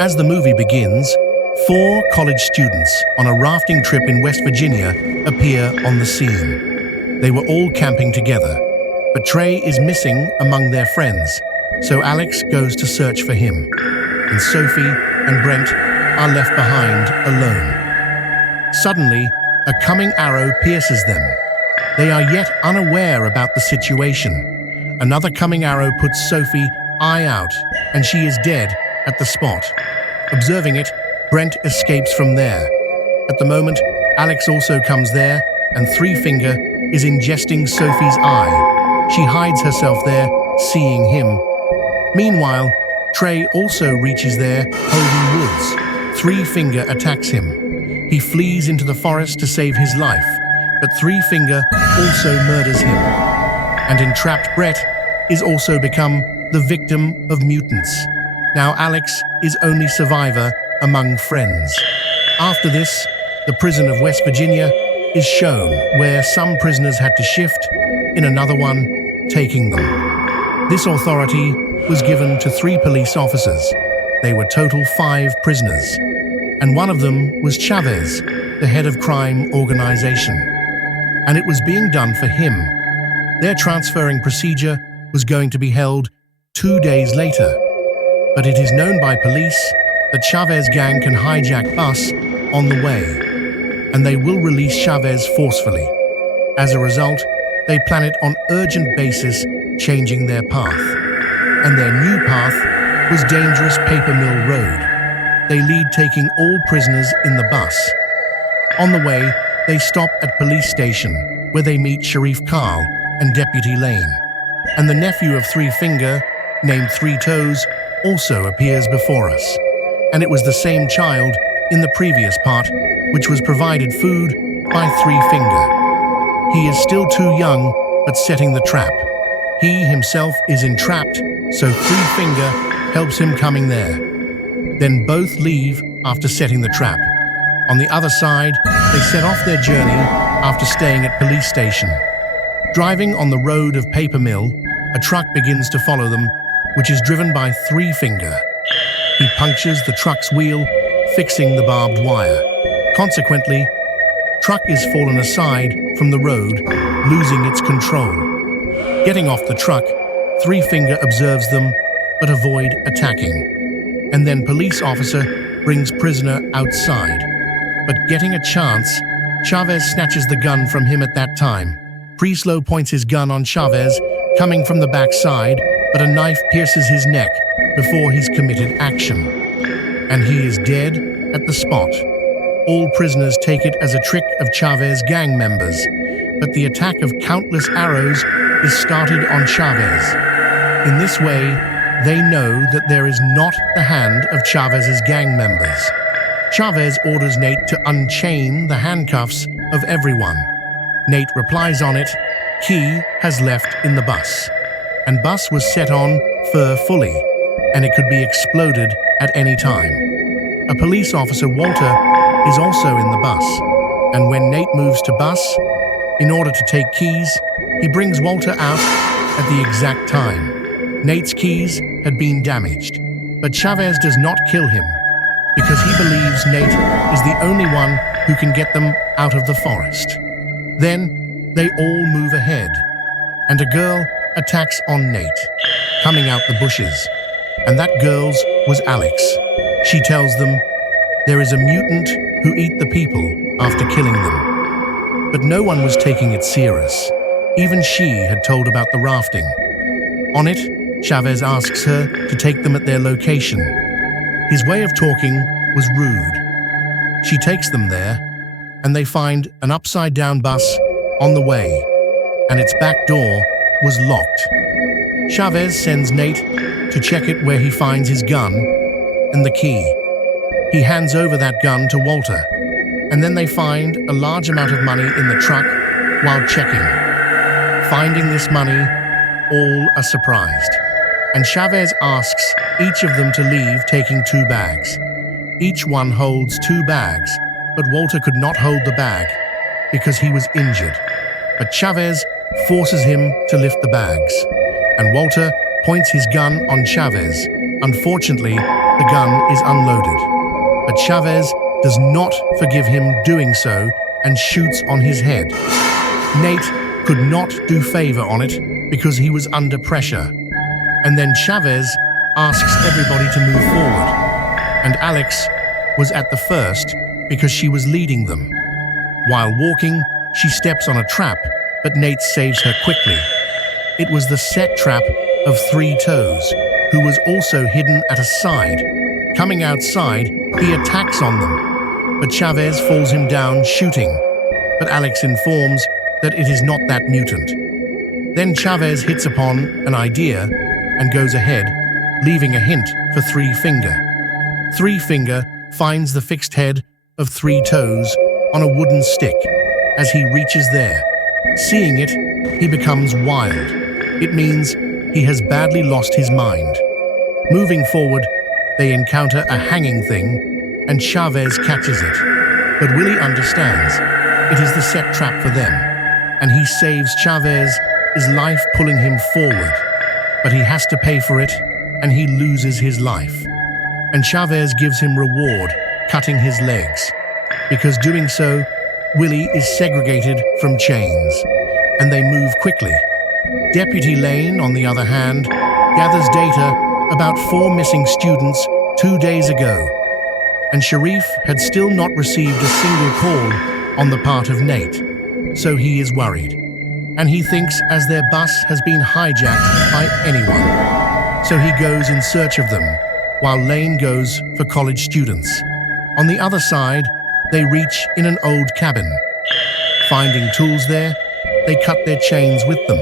As the movie begins, 4 college students on a rafting trip in West Virginia appear on the scene. They were all camping together, but Trey is missing among their friends, so Alex goes to search for him, and Sophie and Brent are left behind alone. Suddenly, a coming arrow pierces them. They are yet unaware about the situation. Another coming arrow puts Sophie eye out, and she is dead at the spot. Observing it, Brent escapes from there. At the moment, Alex also comes there, and Three Finger is ingesting Sophie's eye. She hides herself there, seeing him. Meanwhile, Trey also reaches there, holding Woods. Three Finger attacks him. He flees into the forest to save his life, but Three Finger also murders him. And entrapped Brett is also become the victim of mutants. Now Alex is only survivor among friends. After this, the prison of West Virginia is shown, where some prisoners had to shift, in another one taking them. This authority was given to 3 police officers. They were total 5 prisoners, and one of them was Chavez, the head of crime organization. And it was being done for him. Their transferring procedure was going to be held 2 days later, but it is known by police that Chavez gang can hijack bus on the way, and they will release Chavez forcefully. As a result, they plan it on urgent basis, changing their path. And their new path was dangerous Paper Mill Road. They lead taking all prisoners in the bus. On the way, they stop at police station, where they meet Sheriff Carl and Deputy Lane. And the nephew of Three Finger, named Three Toes, also appears before us. And it was the same child in the previous part which was provided food by Three Finger. He is still too young, but setting the trap. He himself is entrapped, so Three Finger helps him coming there. Then both leave after setting the trap. On the other side, they set off their journey after staying at police station. Driving on the road of Paper Mill, a truck begins to follow them, which is driven by Three Finger. He punctures the truck's wheel, fixing the barbed wire. Consequently, truck is fallen aside from the road, losing its control. Getting off the truck, Three Finger observes them, but avoid attacking. And then police officer brings prisoner outside. But getting a chance, Chavez snatches the gun from him at that time. Preslow points his gun on Chavez, coming from the backside, but a knife pierces his neck before he's committed action. And he is dead at the spot. All prisoners take it as a trick of Chavez gang members, but the attack of countless arrows is started on Chavez. In this way, they know that there is not the hand of Chavez's gang members. Chavez orders Nate to unchain the handcuffs of everyone. Nate replies on it, "Key has left in the bus." And bus was set on fire fully, and it could be exploded at any time. A police officer, Walter, is also in the bus, and when Nate moves to bus, in order to take keys, he brings Walter out at the exact time. Nate's keys had been damaged, but Chavez does not kill him, because he believes Nate is the only one who can get them out of the forest. Then, they all move ahead, and a girl attacks on Nate, coming out the bushes, and that girl's was Alex. She tells them, there is a mutant who eat the people after killing them. But no one was taking it serious. Even she had told about the rafting. On it, Chavez asks her to take them at their location. His way of talking was rude. She takes them there, and they find an upside-down bus on the way, and its back door was locked. Chavez sends Nate to check it, where he finds his gun and the key. He hands over that gun to Walter, and then they find a large amount of money in the truck while checking. Finding this money, all are surprised, and Chavez asks each of them to leave, taking 2 bags. Each one holds 2 bags, but Walter could not hold the bag because he was injured. But Chavez forces him to lift the bags, and Walter points his gun on Chavez. Unfortunately, the gun is unloaded. But Chavez does not forgive him doing so and shoots on his head. Nate could not do favor on it because he was under pressure. And then Chavez asks everybody to move forward. And Alex was at the first because she was leading them. While walking, she steps on a trap, but Nate saves her quickly. It was the set trap of Three Toes, who was also hidden at a side. Coming outside, he attacks on them, but Chavez falls him down, shooting. But Alex informs that it is not that mutant. Then Chavez hits upon an idea and goes ahead, leaving a hint for Three Finger. Three Finger finds the fixed head of Three Toes on a wooden stick as he reaches there. Seeing it, he becomes wild. It means he has badly lost his mind. Moving forward, they encounter a hanging thing, and Chavez catches it. But Willie understands it is the set trap for them, and he saves Chavez's life, pulling him forward. But he has to pay for it, and he loses his life. And Chavez gives him reward, cutting his legs. Because doing so, Willie is segregated from chains, and they move quickly. Deputy Lane, on the other hand, gathers data about 4 missing students 2 days ago, and Sharif had still not received a single call on the part of Nate, so he is worried. And he thinks as their bus has been hijacked by anyone. So he goes in search of them, while Lane goes for college students. On the other side, they reach in an old cabin. Finding tools there, they cut their chains with them.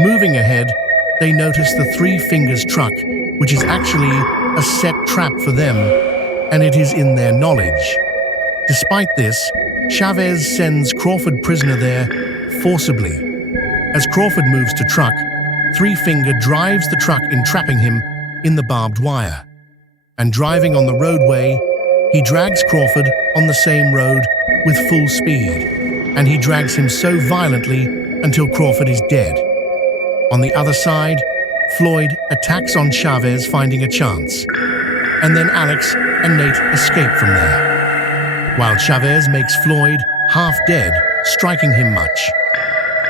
Moving ahead, they notice the Three Fingers truck, which is actually a set trap for them, and it is in their knowledge. Despite this, Chavez sends Crawford prisoner there forcibly. As Crawford moves to truck, Three Finger drives the truck, entrapping him in the barbed wire. And driving on the roadway, he drags Crawford on the same road with full speed, and he drags him so violently until Crawford is dead. On the other side, Floyd attacks on Chavez, finding a chance. And then Alex and Nate escape from there, while Chavez makes Floyd half dead, striking him much.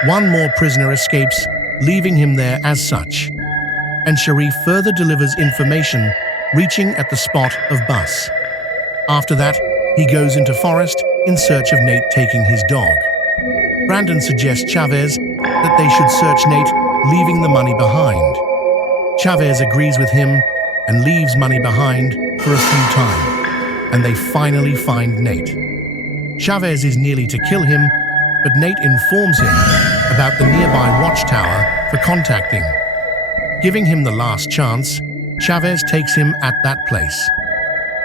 One more prisoner escapes, leaving him there as such. And Sharif further delivers information, reaching at the spot of bus. After that, he goes into forest in search of Nate, taking his dog. Brandon suggests Chavez that they should search Nate, leaving the money behind. Chavez agrees with him and leaves money behind for a few times, and they finally find Nate. Chavez is nearly to kill him, but Nate informs him about the nearby watchtower for contacting. Giving him the last chance, Chavez takes him at that place.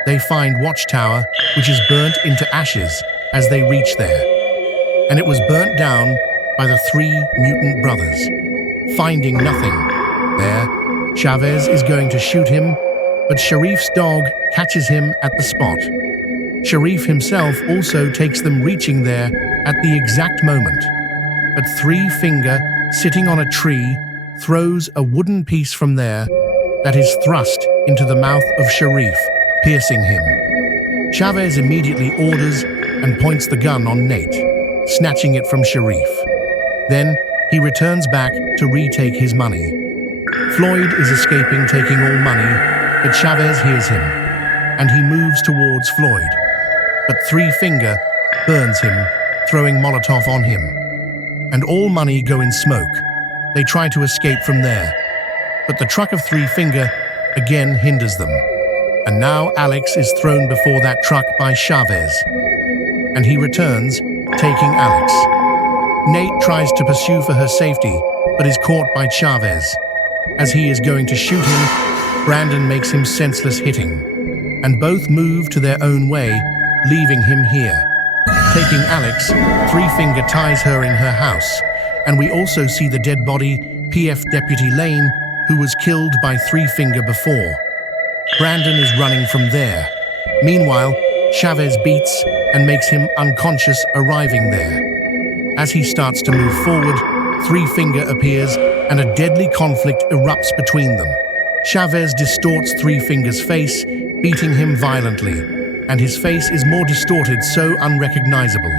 They find watchtower, which is burnt into ashes as they reach there, and it was burnt down by the 3 mutant brothers. Finding nothing there, Chavez is going to shoot him, but Sharif's dog catches him at the spot. Sharif himself also takes them, reaching there at the exact moment. But Three Finger, sitting on a tree, throws a wooden piece from there that is thrust into the mouth of Sharif, piercing him. Chavez immediately orders and points the gun on Nate, snatching it from Sharif. Then he returns back to retake his money. Floyd is escaping, taking all money, but Chavez hears him, and he moves towards Floyd. But Three Finger burns him, throwing Molotov on him, and all money go in smoke. They try to escape from there, but the truck of Three Finger again hinders them. And now Alex is thrown before that truck by Chavez, and he returns, taking Alex. Nate tries to pursue for her safety, but is caught by Chavez. As he is going to shoot him, Brandon makes him senseless, hitting, and both move to their own way, leaving him here. Taking Alex, Three Finger ties her in her house, and we also see the dead body, PF Deputy Lane, who was killed by Three Finger before. Brandon is running from there. Meanwhile, Chavez beats and makes him unconscious, arriving there. As he starts to move forward, Three Finger appears and a deadly conflict erupts between them. Chavez distorts Three Fingers' face, beating him violently, and his face is more distorted, so unrecognizable.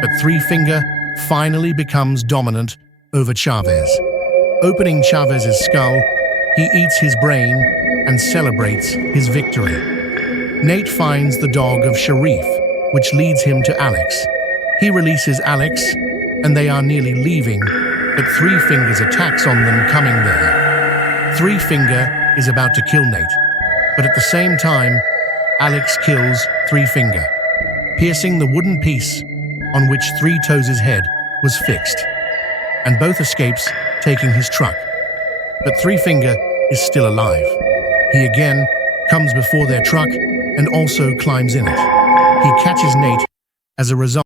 But Three Finger finally becomes dominant over Chavez. Opening Chavez's skull, he eats his brain and celebrates his victory. Nate finds the dog of Sharif, which leads him to Alex. He releases Alex, and they are nearly leaving, but Three Fingers attacks on them coming there. Three Finger is about to kill Nate, but at the same time, Alex kills Three Finger, piercing the wooden piece on which Three Toes' head was fixed, and both escapes, taking his truck. But Three Finger is still alive. He again comes before their truck and also climbs in it. He catches Nate as a result.